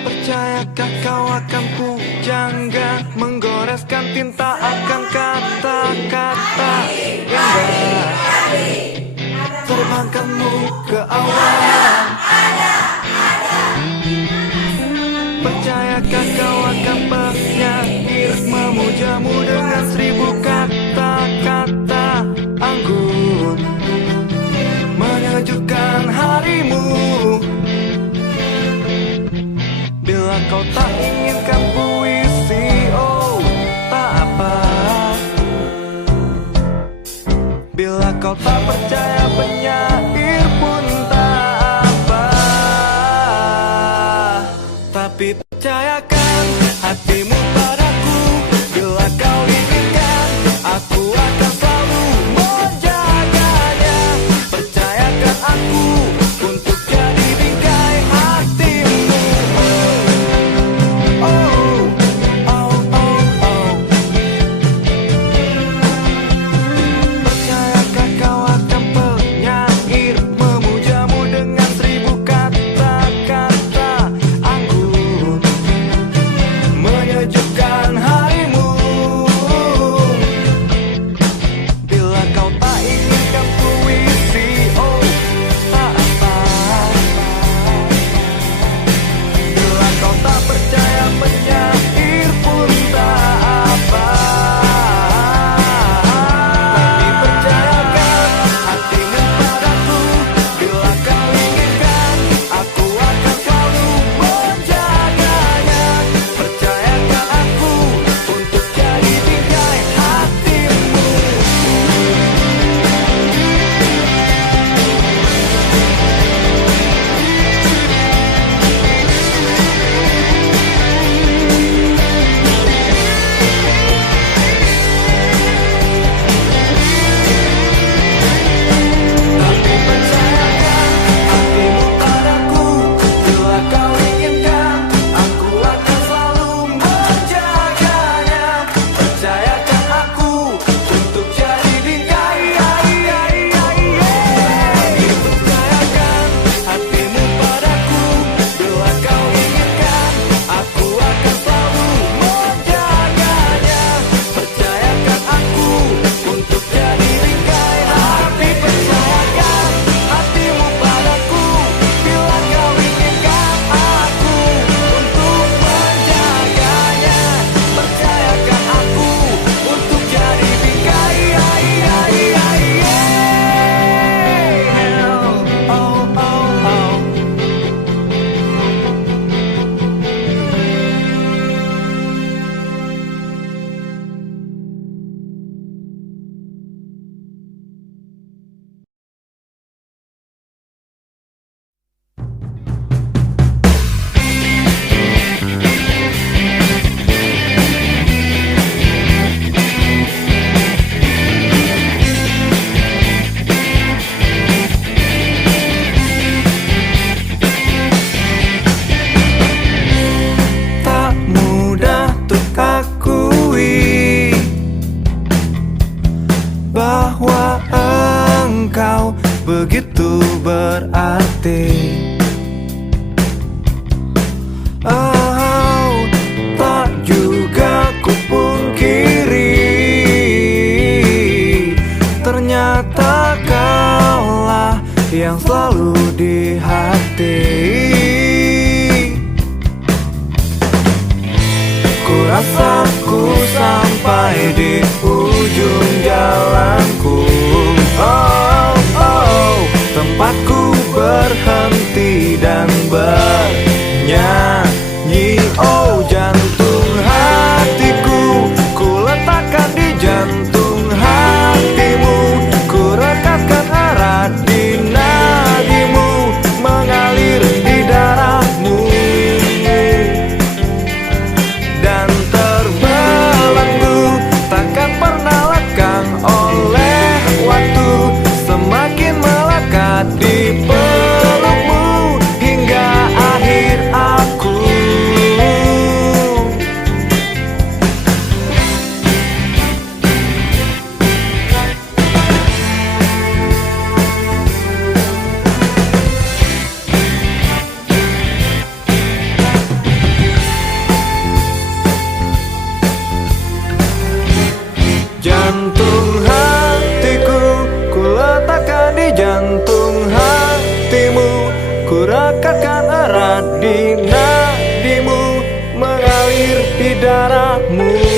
Percayakah kau akan pujangga, menggoreskan tinta akan kata-kata indah, terbangkanmu ke awan. Percayakah kau akan penyair, memujamu dengan 1000 kata-kata anggun, menyejukkan harimu. Bila kau tak inginkan puisi, oh tak apa. Bila kau tak percaya penyair pun tak apa. Tapi percayakan hatimu padaku. Bila kau inginkan, aku akan selalu menjaganya. Percayakan aku untuk jadi bingkai hatimu. Percayakah kau akan penyair, memujamu dengan 1000 kata-kata anggun, menyejukkan harimu. Bila kau tak inginkan puisi, oh tak apa. Bila kau tak percaya penyair pun tak apa. Tapi percayakan hatimu padaku. Bila kau inginkan, aku akan selalu menjaganya. Percayakan aku untuk jadi bingkai hatimu. Tapi percayakan hatimu padaku. Bila kau inginkan, aku akan selalu menjaganya. Percayakan aku untuk jadi bingkai. Tapi percayakan hatimu padaku. Bila kau inginkan, aku akan selalu menjaganya. Percayakan aku untuk jadi bingkai. Tapi percayakan hatimu padaku. Bila kau inginkan, aku untuk menjaganya. Percayakan aku untuk jadi bingkai. Oh, oh, oh. Tak mudah untuk akui bahwa engkau begitu berarti. Oh, tak juga kupungkiri, ternyata kaulah yang selalu di hati. Ku rasa ku sampai di ujung jalanku. Oh, oh, tempatku berhenti dan bernyanyi. Oh, jantung hatiku, ku letakkan di jantung hatimu. Ku rekatkan erat di nadimu, mengalir di darahmu. Dan terbelenggu, takkan pernah lekang oleh waktu. Semakin melekat di pelukmu hingga akhir aku. Ku rekatkan erat di nadimu, mengalir di darahmu.